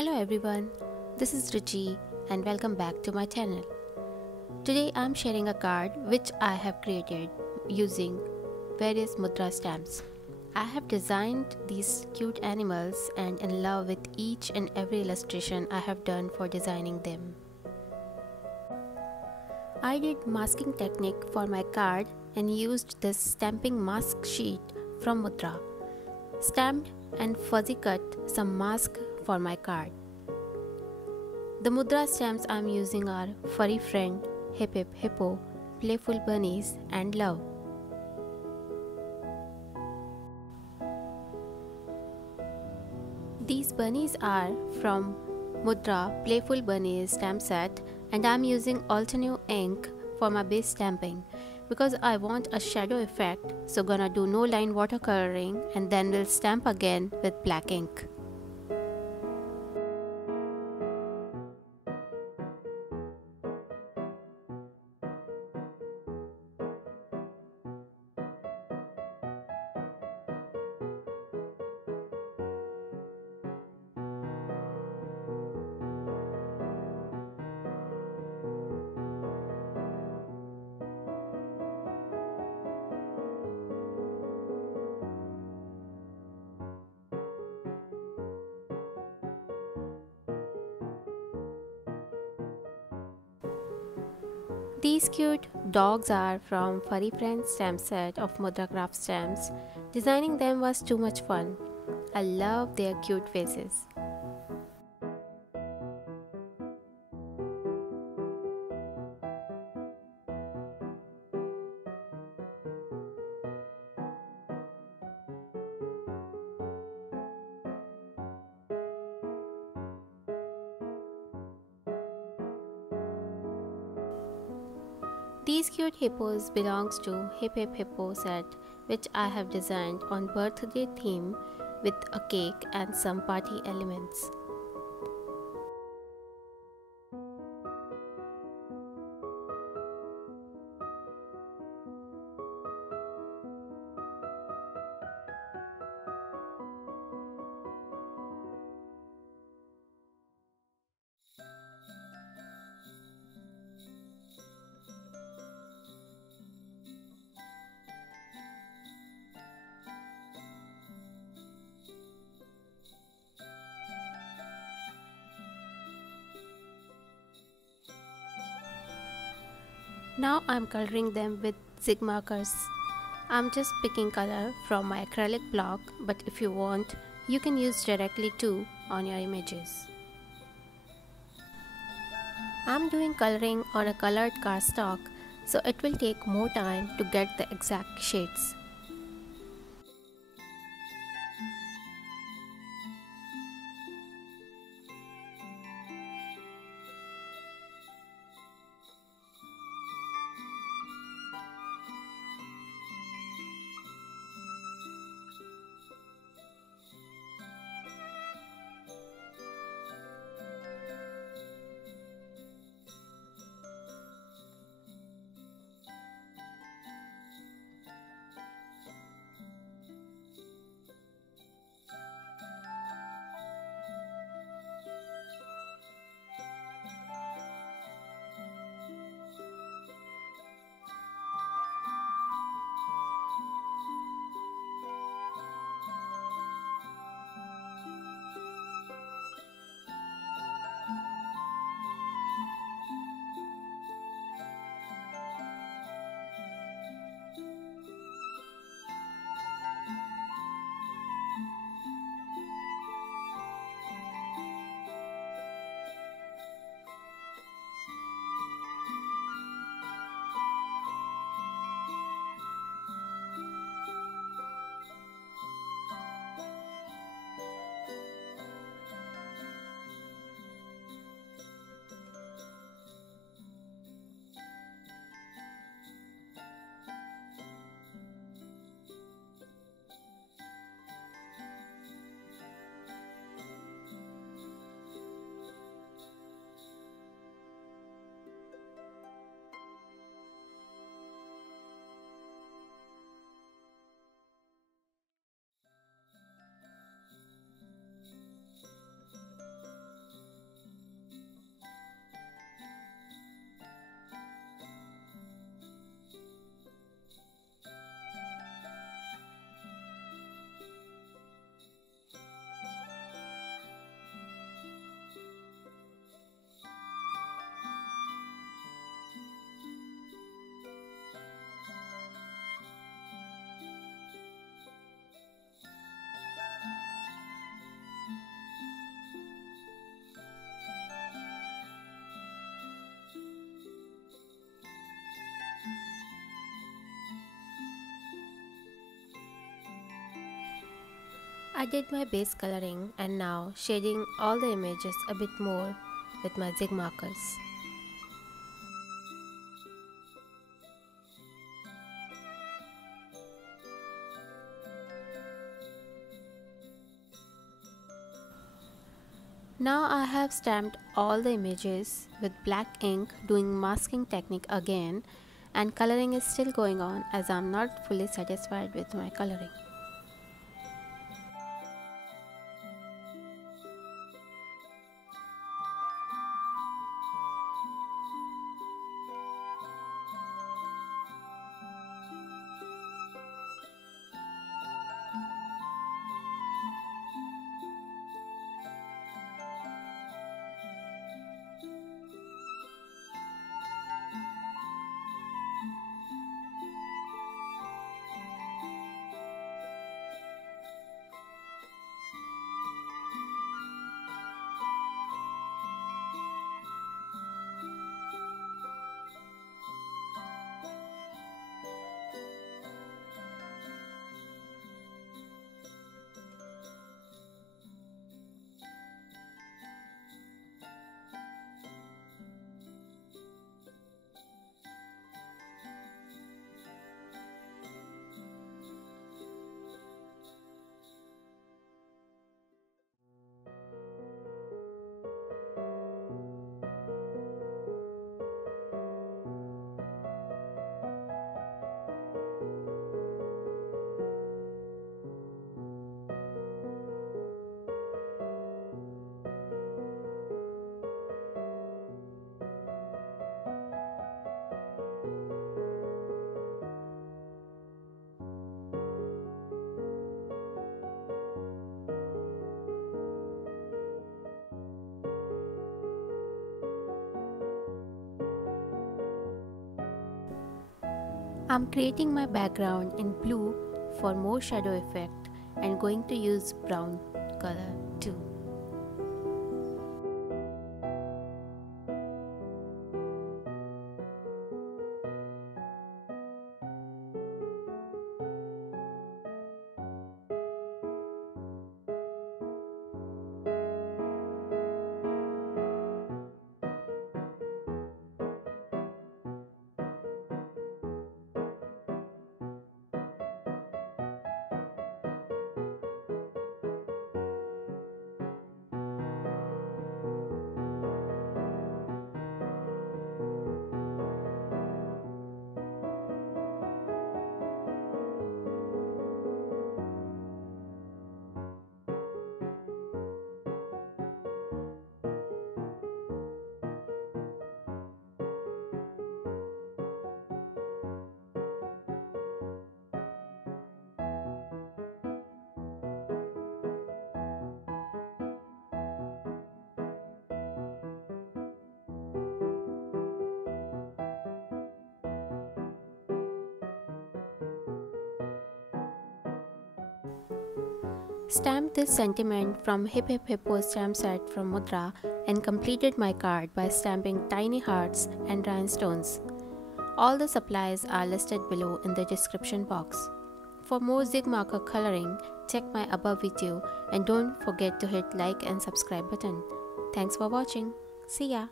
Hello everyone, this is Ruchi and welcome back to my channel. Today I am sharing a card which I have created using various mudra stamps. I have designed these cute animals and in love with each and every illustration I have done for designing them. I did masking technique for my card and used this stamping mask sheet from Mudra. Stamped and fuzzy cut some mask for my card. The Mudra stamps I am using are Furry Friend, Hip Hip Hippo, Playful Bunnies and Love. These bunnies are from Mudra Playful Bunnies stamp set and I am using Altenew ink for my base stamping because I want a shadow effect, so gonna do no line watercoloring and then we'll stamp again with black ink. These cute dogs are from Furry Friend stamp set of Mudra Craft stamps. Designing them was too much fun. I love their cute faces. These cute hippos belongs to Hip Hip Hippo set which I have designed on birthday theme with a cake and some party elements. Now I'm coloring them with Zig Markers. I'm just picking color from my acrylic block, but if you want, you can use directly too on your images. I'm doing coloring on a colored cardstock, so it will take more time to get the exact shades. I did my base coloring and now shading all the images a bit more with my Zig Markers. Now I have stamped all the images with black ink, doing masking technique again, and coloring is still going on as I am not fully satisfied with my coloring. I'm creating my background in blue for more shadow effect and going to use brown color too. Stamped this sentiment from Hip Hip Hippo stamp set from Mudra and completed my card by stamping tiny hearts and rhinestones. All the supplies are listed below in the description box. For more Zig marker coloring, check my above video and don't forget to hit like and subscribe button. Thanks for watching. See ya!